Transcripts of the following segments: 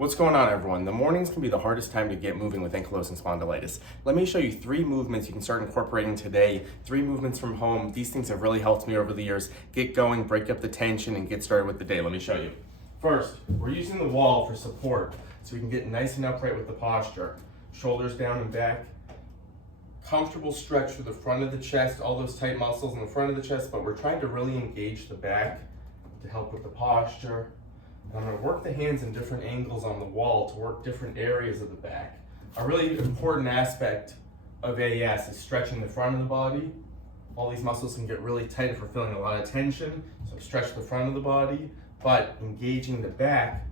What's going on, everyone? The mornings can be the hardest time to get moving with ankylosing spondylitis. Let me show you 3 movements you can start incorporating today. 3 movements from home. These things have really helped me over the years. Get going, break up the tension, and get started with the day. Let me show you. First, we're using the wall for support so we can get nice and upright with the posture. Shoulders down and back. Comfortable stretch through the front of the chest, all those tight muscles in the front of the chest, but we're trying to really engage the back to help with the posture. I'm going to work the hands in different angles on the wall to work different areas of the back. A really important aspect of AES is stretching the front of the body. All these muscles can get really tight if we're feeling a lot of tension, so stretch the front of the body, but engaging the back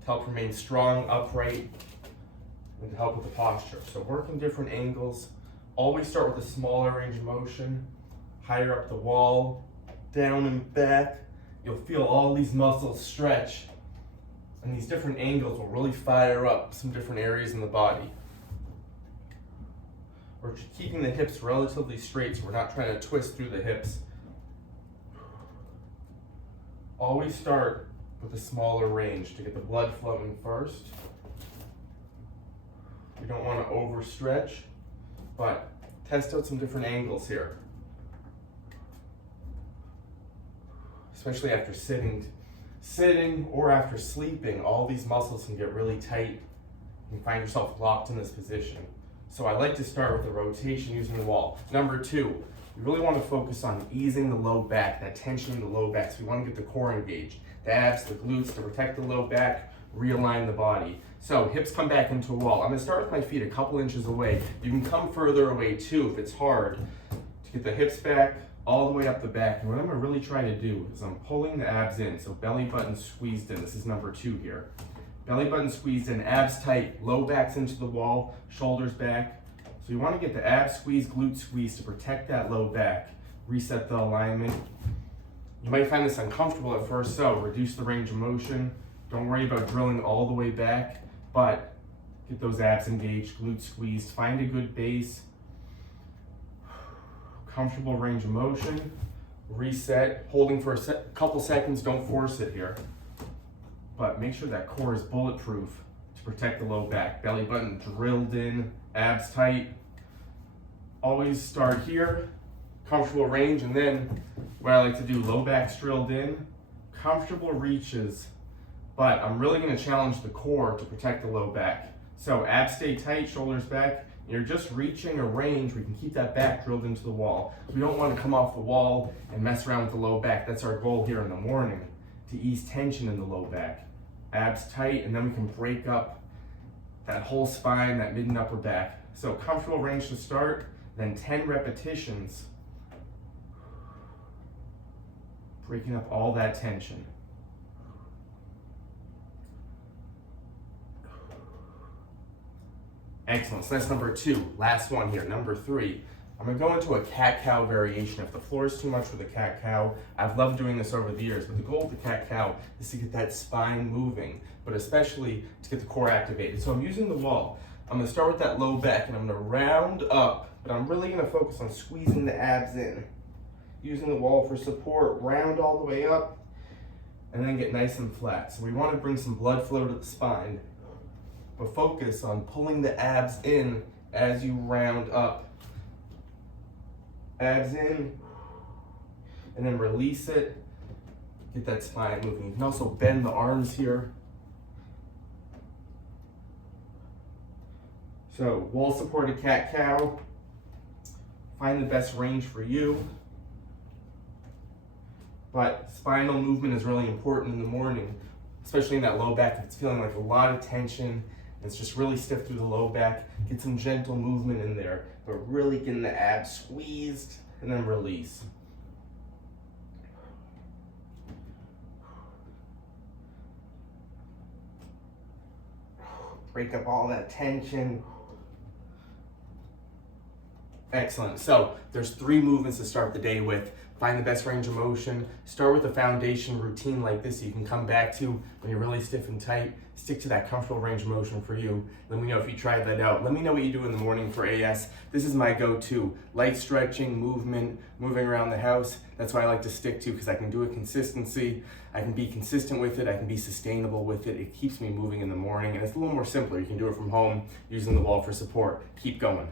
to help remain strong, upright, and to help with the posture. So working different angles. Always start with a smaller range of motion, higher up the wall, down and back. You'll feel all these muscles stretch. And these different angles will really fire up some different areas in the body. We're keeping the hips relatively straight, so we're not trying to twist through the hips. Always start with a smaller range to get the blood flowing first. We don't want to overstretch, but test out some different angles here. Especially after sitting or after sleeping, all these muscles can get really tight. You can find yourself locked in this position. So I like to start with the rotation using the wall. Number 2, we really want to focus on easing the low back, that tension in the low back. So we want to get the core engaged, the abs, the glutes to protect the low back, realign the body. So hips come back into a wall. I'm going to start with my feet a couple inches away. You can come further away too if it's hard to get the hips back, all the way up the back. And what I'm going to really try to do is I'm pulling the abs in, so belly button squeezed in. This is number 2 here. Belly button squeezed in, abs tight, low back's into the wall, shoulders back. So you want to get the abs squeezed, glute squeezed to protect that low back. Reset the alignment. You might find this uncomfortable at first, so reduce the range of motion. Don't worry about drilling all the way back, but get those abs engaged, glute squeezed. Find a good base. Comfortable range of motion, reset, holding for a couple seconds, don't force it here. But make sure that core is bulletproof to protect the low back. Belly button drilled in, abs tight. Always start here, comfortable range, and then what I like to do, low back's drilled in, comfortable reaches, but I'm really gonna challenge the core to protect the low back. So abs stay tight, shoulders back. You're just reaching a range where you can keep that back drilled into the wall. We don't want to come off the wall and mess around with the low back. That's our goal here in the morning, to ease tension in the low back. Abs tight, and then we can break up that whole spine, that mid and upper back. So comfortable range to start, then 10 repetitions, breaking up all that tension. Excellent, so that's number 2. Last one here, number 3. I'm gonna go into a cat-cow variation. If the floor is too much for the cat-cow, I've loved doing this over the years, but the goal of the cat-cow is to get that spine moving, but especially to get the core activated. So I'm using the wall. I'm gonna start with that low back, and I'm gonna round up, but I'm really gonna focus on squeezing the abs in. Using the wall for support, round all the way up, and then get nice and flat. So we wanna bring some blood flow to the spine, but focus on pulling the abs in as you round up. Abs in, and then release it. Get that spine moving. You can also bend the arms here. So wall supported cat-cow. Find the best range for you. But spinal movement is really important in the morning, especially in that low back. If it's feeling like a lot of tension, it's just really stiff through the low back. Get some gentle movement in there, but really getting the abs squeezed and then release. Break up all that tension. Excellent. So there's 3 movements to start the day with. Find the best range of motion. Start with a foundation routine like this you can come back to when you're really stiff and tight. Stick to that comfortable range of motion for you. Let me know if you tried that out. Let me know what you do in the morning for AS. This is my go-to. Light stretching, movement, moving around the house. That's what I like to stick to because I can do it consistency. I can be consistent with it. I can be sustainable with it. It keeps me moving in the morning, and it's a little more simpler. You can do it from home using the wall for support. Keep going.